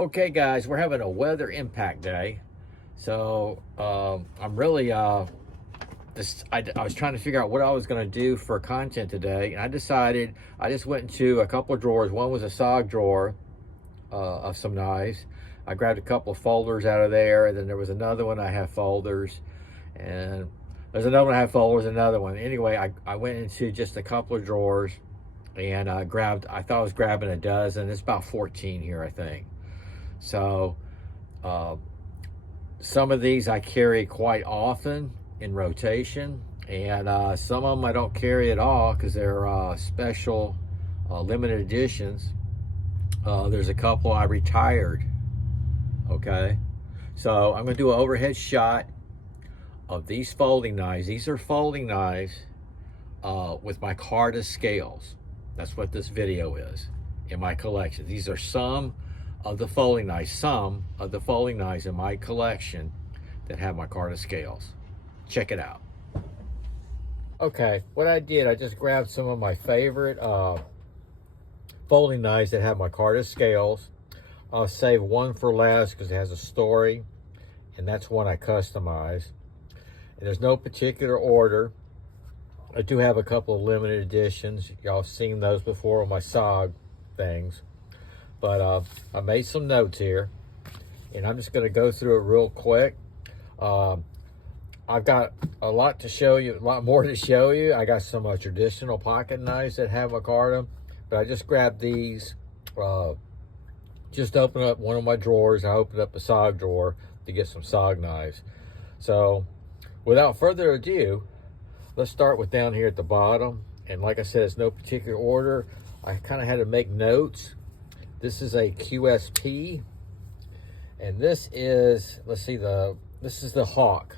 Okay, guys, we're having a weather impact day. So I'm really I was trying to figure out what I was going to do for content today, and I decided I just went into a couple of drawers. One was a sock drawer of some knives. I grabbed a couple of folders out of there, and then there was another one I have folders, and there's another one I have folders, another one. Anyway, I went into just a couple of drawers and I thought I was grabbing a dozen. It's about 14 here, I think. So uh, some of these I carry quite often in rotation, and some of them I don't carry at all because they're special limited editions. There's a couple I retired. Okay, so I'm going to do an overhead shot of these folding knives. These are folding knives with Micarta scales. That's what this video is in my collection. These are some of the folding knives in my collection that have Micarta scales. Check it out. Okay, what I did, I just grabbed some of my favorite folding knives that have Micarta scales. I'll save one for last because it has a story, and that's one I customize. And there's no particular order. I do have a couple of limited editions. Y'all seen those before on my SOG things. But I made some notes here, and I'm just going to go through it real quick. I've got a lot to show you, a lot more to show you. I got some traditional pocket knives that have Micarta, but I just grabbed these. Just opened up one of my drawers. I opened up a SOG drawer to get some SOG knives. So without further ado, let's start with down here at the bottom. And like I said, it's no particular order. I kind of had to make notes. This is a QSP, and this is, this is the Hawk,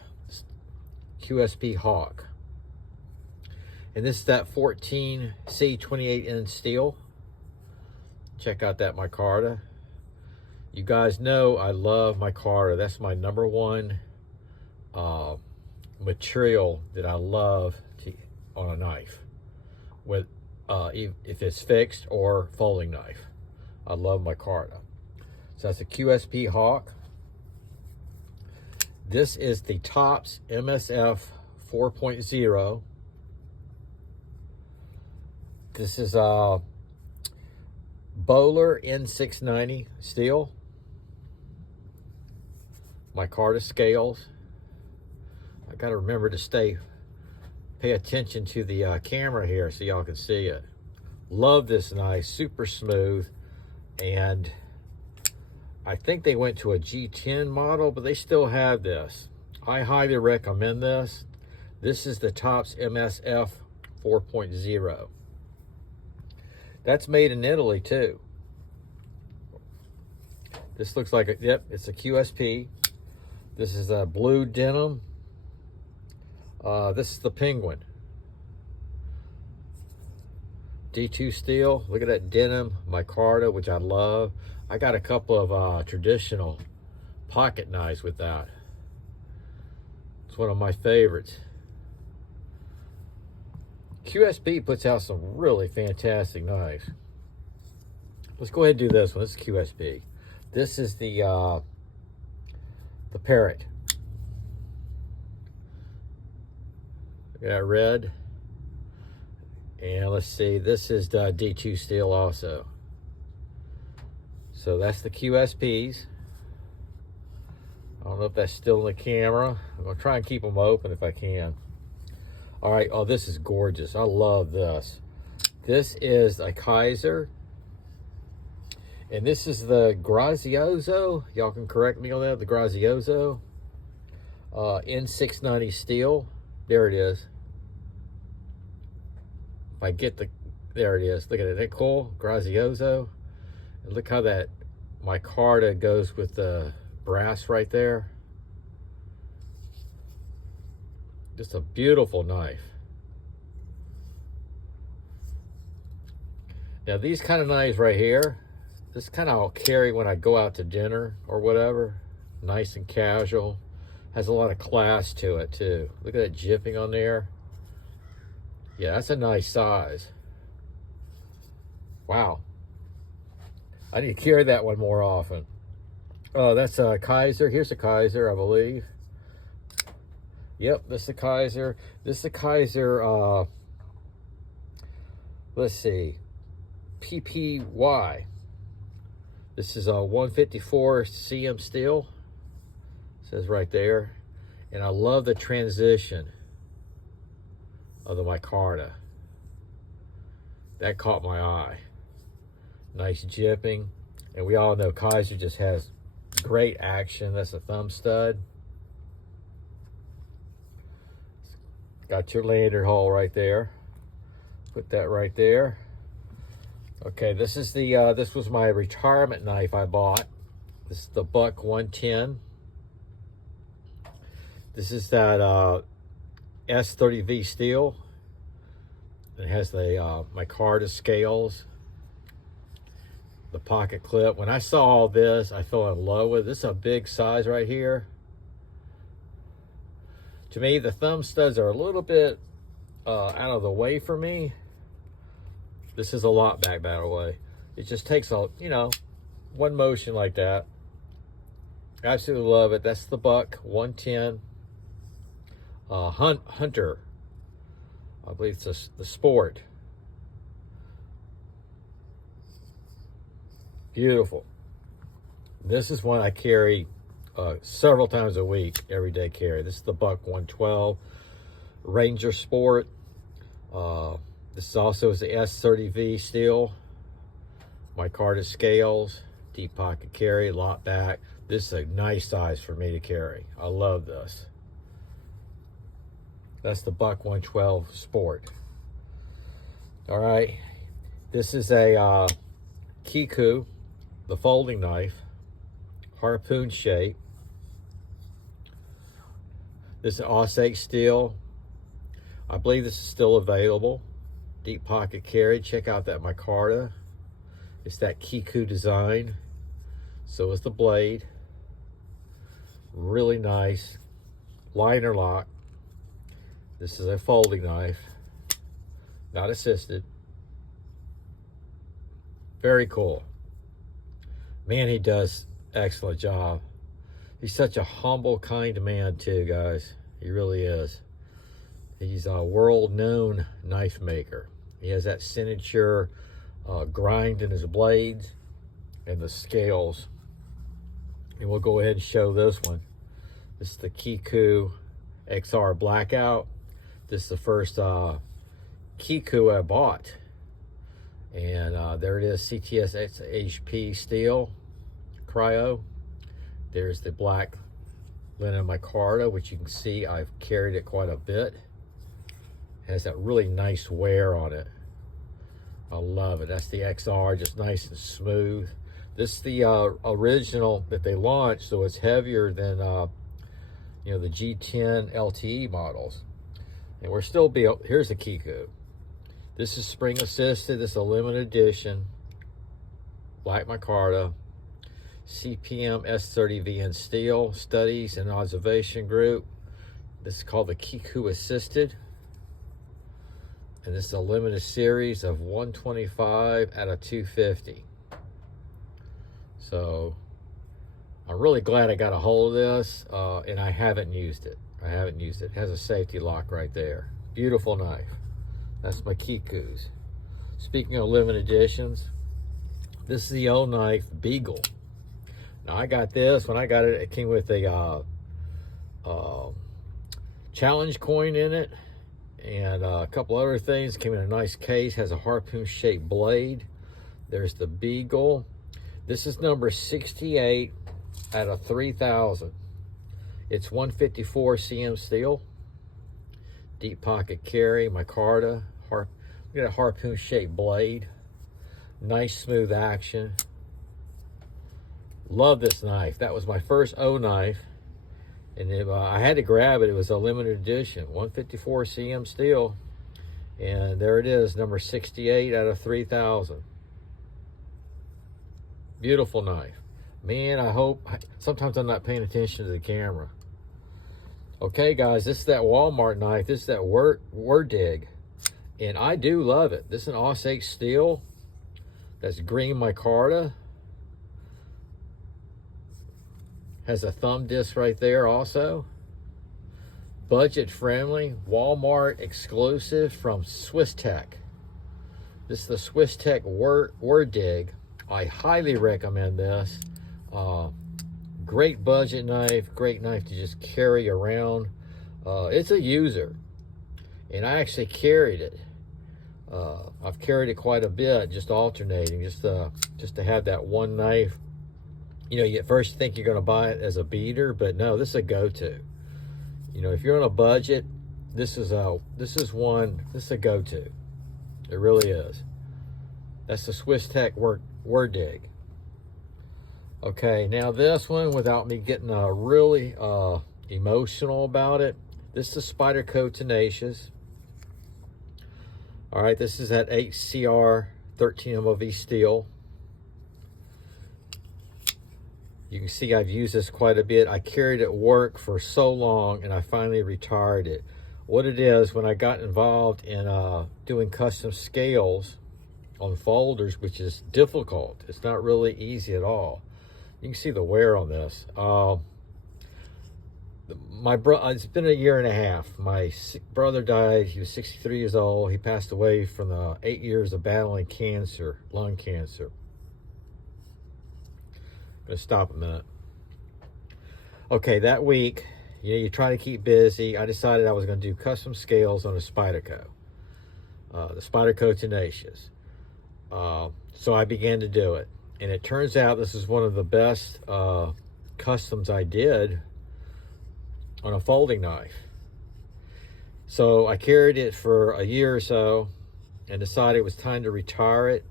QSP Hawk. And this is that 14C 28-inch steel. Check out that Micarta. You guys know I love Micarta. That's my number one material that I love on a knife, with if it's fixed or folding knife. I love Micarta. So that's a QSP Hawk. This is the Tops MSF 4.0. This is a Bowler N690 steel. Micarta scales. I gotta remember to pay attention to the camera here so y'all can see it. Love this knife, super smooth. And I think they went to a G10 model, but they still have this. I highly recommend this. This is the Tops MSF 4.0. That's made in Italy too. This looks like it's a QSP. This is a blue denim. This is the Penguin. D2 steel. Look at that denim Micarta, which I love. I got a couple of traditional pocket knives with that. It's one of my favorites. QSP puts out some really fantastic knives. Let's go ahead and do this one. This is QSP. This is the Parrot. Look at that red. And let's see, this is the D2 steel also. So that's the QSPs. I don't know if that's still in the camera. I'm gonna try and keep them open if I can. All right, oh, this is gorgeous. I love this. This is a Kaiser. And this is the Grazioso. Y'all can correct me on that, the Grazioso. N690 steel. There it is. If I get there it is. Look at it, isn't that cool? Grazioso. And look how that Micarta goes with the brass right there. Just a beautiful knife. Now these kind of knives right here, this kind of I'll carry when I go out to dinner or whatever. Nice and casual. Has a lot of class to it too. Look at that jipping on there. Yeah, that's a nice size. Wow. I need to carry that one more often. Oh, that's a Kaiser. Here's a Kaiser, I believe. Yep, this is a Kaiser. This is a Kaiser, let's see, PPY. This is a 154 CM steel. It says right there. And I love the transition of the micarta. That caught my eye. Nice jipping. And we all know Kaiser just has great action. That's a thumb stud. Got your lanyard hole right there. Put that right there. Okay, this is the this was my retirement knife I bought. This is the Buck 110. This is that S30V steel. It has the micarta scales, the pocket clip. When I saw all this, I fell in love with it. This is a big size right here. To me, the thumb studs are a little bit out of the way for me. This is a lot back that way. It just takes a, you know, one motion like that. Absolutely love it. That's the Buck 110 Hunter. I believe it's the Sport. Beautiful. This is one I carry several times a week, everyday carry. This is the Buck 112 Ranger Sport. This is also the S30V steel. Micarta scales, deep pocket carry, lot back. This is a nice size for me to carry. I love this. That's the Buck 112 Sport. All right, this is a Kiku, the folding knife, harpoon shape. This is Osage steel. I believe this is still available. Deep pocket carry. Check out that micarta. It's that Kiku design. So is the blade. Really nice. Liner lock. This is a folding knife. Not assisted. Very cool. Man, he does excellent job. He's such a humble, kind man too, guys. He really is. He's a world-known knife maker. He has that signature grind in his blades and the scales. And we'll go ahead and show this one. This is the Kiku XR Blackout. This is the first Kiku I bought. And there it is, CTS HP steel, cryo. There's the black linen micarta, which you can see I've carried it quite a bit. Has that really nice wear on it. I love it. That's the XR, just nice and smooth. This is the original that they launched, so it's heavier than you know, the G10 LTE models. And we're still here's the Kiku. This is spring assisted. This is a limited edition. Black micarta. CPM S30V in steel. Studies and observation group. This is called the Kiku Assisted. And this is a limited series of 125 out of 250. So I'm really glad I got a hold of this, and I haven't used it. It has a safety lock right there. Beautiful knife. That's my Kikus. Speaking of limited editions, this is the old knife Beagle. Now I got this, when I got it, it came with a challenge coin in it, and a couple other things. It came in a nice case, has a harpoon shaped blade. There's the Beagle. This is number 68 out of 3,000. It's 154 CM steel. Deep pocket carry, micarta. Look at a harpoon shaped blade. Nice smooth action. Love this knife. That was my first O knife. And I had to grab it. It was a limited edition, 154 CM steel. And there it is, number 68 out of 3,000. Beautiful knife. Man, I hope, sometimes I'm not paying attention to the camera. Okay, guys, this is that Walmart knife. This is that Word Dig. And I do love it. This is an Osage steel. That's green micarta. Has a thumb disc right there also. Budget friendly, Walmart exclusive from Swiss Tech. This is the Swiss Tech Word Dig. I highly recommend this. Great budget knife, great knife to just carry around. It's a user, and I actually carried it. I've carried it quite a bit, just alternating, just to have that one knife. You know, you at first think you're going to buy it as a beater, but no, this is a go-to. You know, if you're on a budget, this is a go-to. It really is. That's the Swiss Tech Word Dig. Okay, now this one, without me getting really emotional about it, this is Spyderco Tenacious. All right, this is that HCR 13 MOV steel. You can see I've used this quite a bit. I carried it at work for so long, and I finally retired it. What it is, when I got involved in doing custom scales on folders, which is difficult. It's not really easy at all. You can see the wear on this. It's been a year and a half. My brother died. He was 63 years old. He passed away from the 8 years of battling cancer, lung cancer. Gonna stop a minute. Okay, that week, you know, you try to keep busy. I decided I was going to do custom scales on a Spyderco, the Spyderco Tenacious. So I began to do it, and it turns out this is one of the best customs I did on a folding knife. So I carried it for a year or so and decided it was time to retire it.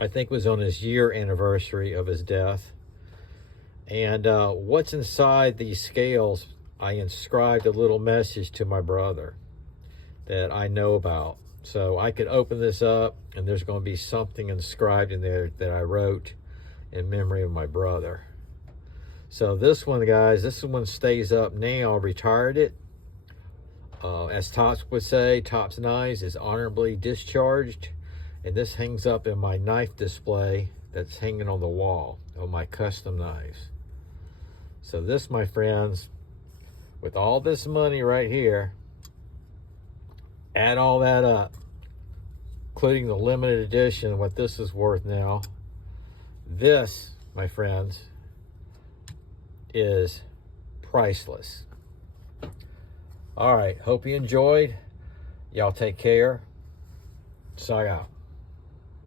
I think it was on his year anniversary of his death. And what's inside these scales, I inscribed a little message to my brother that I know about. So I could open this up, and there's going to be something inscribed in there that I wrote in memory of my brother. So this one, guys, this one stays up now. I retired it. As Tops would say, Tops Knives is honorably discharged. And this hangs up in my knife display that's hanging on the wall of my custom knives. So this, my friends, with all this money right here, add all that up, including the limited edition, what this is worth now. This, my friends, is priceless. All right, hope you enjoyed. Y'all take care. Sign out.